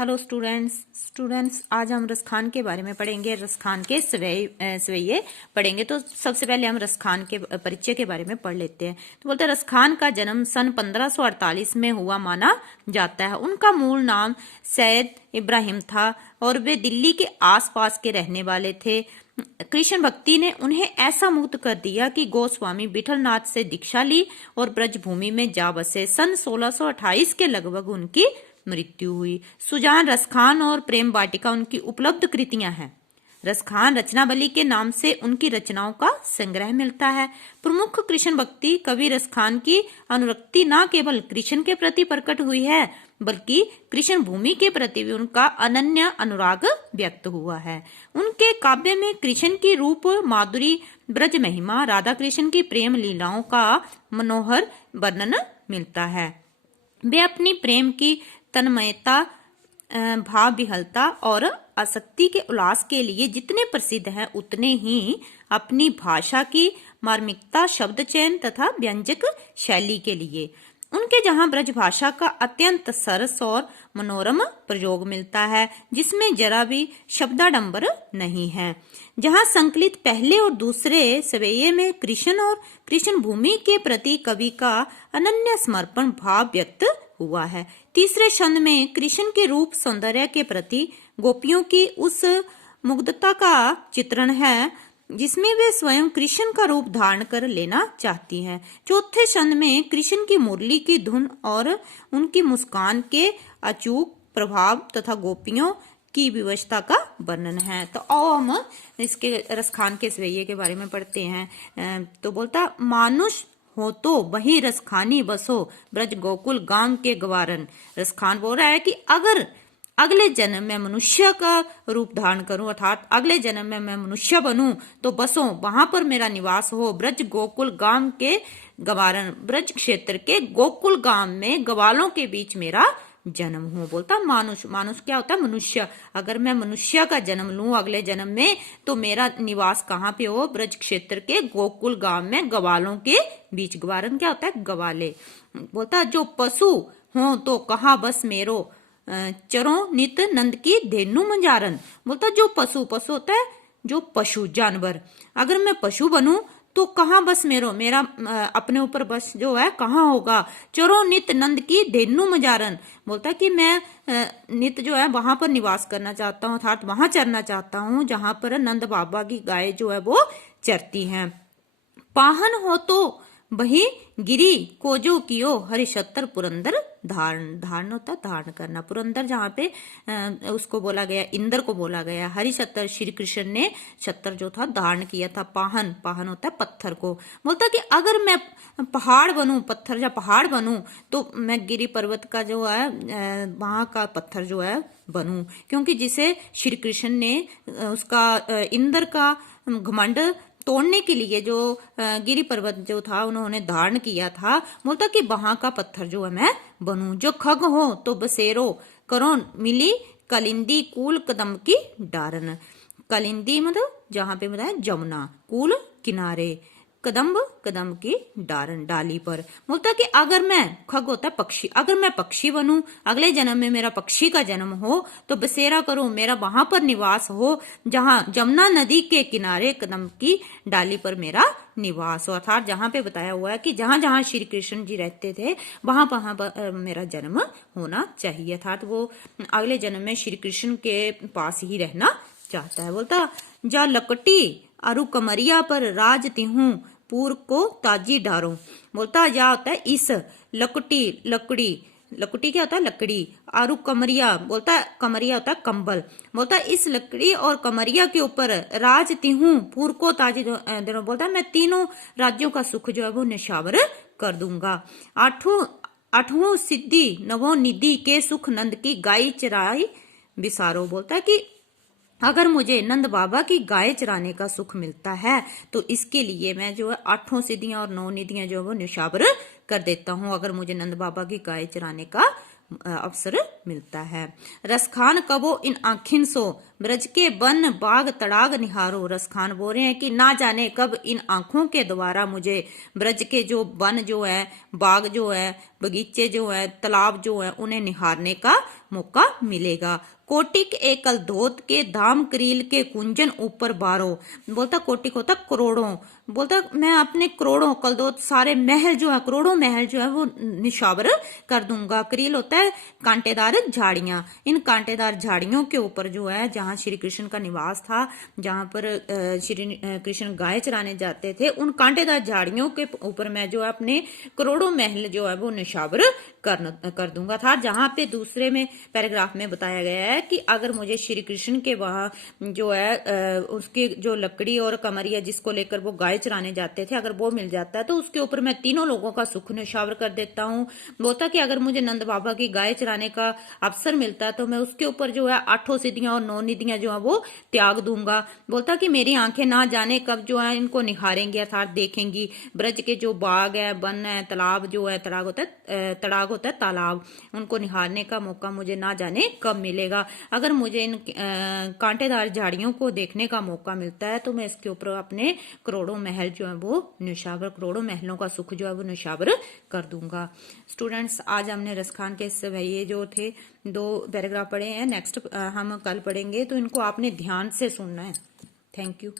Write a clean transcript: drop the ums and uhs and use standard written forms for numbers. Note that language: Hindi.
हेलो स्टूडेंट्स आज हम रसखान के बारे में पढ़ेंगे। रसखान के सवैये पढ़ेंगे। तो सबसे पहले हम रसखान के परिचय के बारे में पढ़ लेते हैं। तो बोलते हैं रसखान का जन्म सन 1548 में हुआ माना जाता है। उनका मूल नाम सैयद इब्राहिम था और वे दिल्ली के आसपास के रहने वाले थे। कृष्ण भक्ति ने उन्हें ऐसा मुक्त कर दिया कि गोस्वामी विठलनाथ से दीक्षा ली और ब्रजभूमि में जा बसे। सन 1628 के लगभग उनकी मृत्यु हुई। सुजान, रसखान और प्रेम वाटिका उनकी उपलब्ध कृतियां हैं। रसखान रचनावली के नाम से उनकी रचनाओं का संग्रह मिलता है। प्रमुख कृष्ण भक्ति कवि रसखान की अनुरक्ति न केवल कृष्ण के प्रति प्रकट हुई है बल्कि कृष्ण भूमि के प्रति भी उनका अनन्य अनुराग व्यक्त हुआ है। उनके काव्य में कृष्ण की रूप माधुरी, ब्रज महिमा, राधा कृष्ण की प्रेम लीलाओं का मनोहर वर्णन मिलता है। वे अपनी प्रेम की तन्मयता, भाव विहलता और आसक्ति के उल्लास के लिए जितने प्रसिद्ध हैं उतने ही अपनी भाषा की मार्मिकता, शब्द चयन तथा व्यंजक शैली के लिए। उनके जहां ब्रज भाषा का अत्यंत सरस और मनोरम प्रयोग मिलता है जिसमें जरा भी शब्दाडंबर नहीं है, जहां संकलित पहले और दूसरे सवैये में कृष्ण और कृष्ण भूमि के प्रति कवि का अनन्य समर्पण भाव व्यक्त हुआ है। तीसरे छंद में कृष्ण के रूप सौंदर्य के प्रति गोपियों की उस मुग्धता का चित्रण है जिसमें वे स्वयं कृष्ण का रूप धारण कर लेना चाहती हैं। चौथे छंद में कृष्ण की मुरली की धुन और उनकी मुस्कान के अचूक प्रभाव तथा गोपियों की विवशता का वर्णन है। तो आओ हम इसके रसखान के सवैये के बारे में पढ़ते हैं। तो बोलता, मानुष हो तो वही रसखानी बसो, ब्रज गोकुल गांव के गवारन। रसखान बोल रहा है कि अगर अगले जन्म में मनुष्य का रूप धारण करूं, अर्थात अगले जन्म में मैं मनुष्य बनूं तो बसो, वहां पर मेरा निवास हो ब्रज गोकुल गांव के गवारन। ब्रज क्षेत्र के गोकुल गांव में ग्वालों के बीच मेरा जन्म हो। बोलता मानुष, मानुष क्या होता है? मनुष्य। अगर मैं मनुष्य का जन्म लूं अगले जन्म में तो मेरा निवास कहाँ पे हो? ब्रज क्षेत्र के गोकुल गांव में ग्वालों के बीच। ग्वारन क्या होता है? ग्वाले। बोलता जो पशु हो तो कहा बस मेरो, चरो नित नंद की धेनु मंजारन। बोलता जो पशु, पशु होता है जो पशु जानवर, अगर मैं पशु बनूं तो कहाँ बस मेरो, मेरा अपने ऊपर बस जो है कहाँ होगा? चरो नित नंद की धेनु मंजारन। बोलता कि मैं नित जो है वहां पर निवास करना चाहता हूँ, अर्थात वहां चरना चाहता हूँ जहां पर नंद बाबा की गाय जो है वो चरती हैं। पाहन हो तो वही गिरी को जो कियो, हरिशतर पुरंदर धारण। धारण होता है धारण करना। पुरंदर जहाँ पे उसको बोला गया, इंद्र को बोला गया। हरिशतर श्री कृष्ण ने छतर जो था धारण किया था। पाहन, पाहन होता है पत्थर को। बोलता कि अगर मैं पहाड़ बनूं, पत्थर या पहाड़ बनूं तो मैं गिरी पर्वत का जो है वहां का पत्थर जो है बनूं, क्योंकि जिसे श्री कृष्ण ने उसका इंद्र का घमंड तोड़ने के लिए जो गिरी पर्वत जो था उन्होंने धारण किया था। बोलता कि वहां का पत्थर जो है मैं बनूं। जो खग हो तो बसेरो करो, मिली कलिंदी कूल कदम की डारन। कलिंदी मतलब जहां पे बताया जमुना, कूल किनारे, कदम्ब कदम की डारन डाली पर। बोलता कि अगर मैं, खग होता है पक्षी, अगर मैं पक्षी बनूं अगले जन्म में मेरा पक्षी का जन्म हो तो बसेरा करो, मेरा वहां पर निवास हो जहां जमुना नदी के किनारे कदम की डाली पर मेरा निवास हो। अर्थात जहां पे बताया हुआ है कि जहां जहां श्री कृष्ण जी रहते थे वहां वहां पर मेरा जन्म होना चाहिए। अर्थात वो अगले जन्म में श्री कृष्ण के पास ही रहना चाहता है। बोलता जा लकटी अरु कमरिया पर राज तिहूं पूर को ताजी डारो। बोलता या होता है इस लकटी, लकड़ी, लकड़ी क्या होता है? लकड़ी। आरु कमरिया, बोलता है कमरिया होता है कंबल। बोलता है इस लकड़ी और कमरिया के ऊपर राज तिहूं पूर को ताजी दो। बोलता है मैं तीनों राज्यों का सुख जो है वो निशावर कर दूंगा। आठों सिद्धि नवों निधि के सुख नंद की गाय चराई विसारो। बोलता है कि अगर मुझे नंद बाबा की गाय चराने का सुख मिलता है तो इसके लिए मैं जो है आठों सिद्धियां और नौ निधियां जो है वो निशावर कर देता हूँ, अगर मुझे नंद बाबा की गाय चराने का अवसर मिलता है। रसखान कबो इन आखिन सो, ब्रज के वन बाग तड़ाग निहारो। रसखान बोल रहे हैं कि ना जाने कब इन आंखों के द्वारा मुझे ब्रज के जो वन जो है, बाग जो है, बगीचे जो है, तालाब जो है, उन्हें निहारने का मौका मिलेगा। कोटिक एकल धोत के धाम करील के कुंजन ऊपर बारो। बोलता कोटिक होता करोड़ों, बोलता मैं अपने करोड़ों कलदोत सारे महल जो है, करोड़ों महल जो है वो निशावर कर दूंगा। करील होता है कांटेदार झाड़ियां, इन कांटेदार झाड़ियों के ऊपर जो है जहां श्री कृष्ण का निवास था, जहां पर श्री कृष्ण गाय चराने जाते थे, उन कांटेदार झाड़ियों के ऊपर मैं जो है अपने करोड़ों महल जो है वो निशावर कर दूंगा था। जहां पे दूसरे में पैराग्राफ में बताया गया है कि अगर मुझे श्री कृष्ण के वहां जो है उसकी जो लकड़ी और कमरिया जिसको लेकर वो गाय चराने जाते थे, अगर वो मिल जाता है तो उसके ऊपर मैं तीनों लोगों का सुख निशावर कर देता हूँ। बोलता कि अगर मुझे नंद बाबा की गाय चराने का अवसर मिलता है तो मैं उसके ऊपर जो है 8 सिद्धियां और 9 निधियां जो है वो त्याग दूंगा। बोलता कि मेरी आंखें ना जाने कब जो है इनको निहारेंगी अर्थात देखेंगी। ब्रज के जो बाग है, वन है, तालाब जो है, तड़ाग होता है तालाब, उनको निहारने का मौका मुझे ना जाने कब मिलेगा। अगर मुझे इन कांटेदार झाड़ियों को देखने का मौका मिलता है तो मैं इसके ऊपर अपने करोड़ों महल जो है वो निशावर, करोड़ों महलों का सुख जो है वो निशावर कर दूंगा। स्टूडेंट्स, आज हमने रसखान के ये जो थे 2 पैराग्राफ पढ़े हैं, नेक्स्ट हम कल पढ़ेंगे, तो इनको आपने ध्यान से सुनना है। Thank you.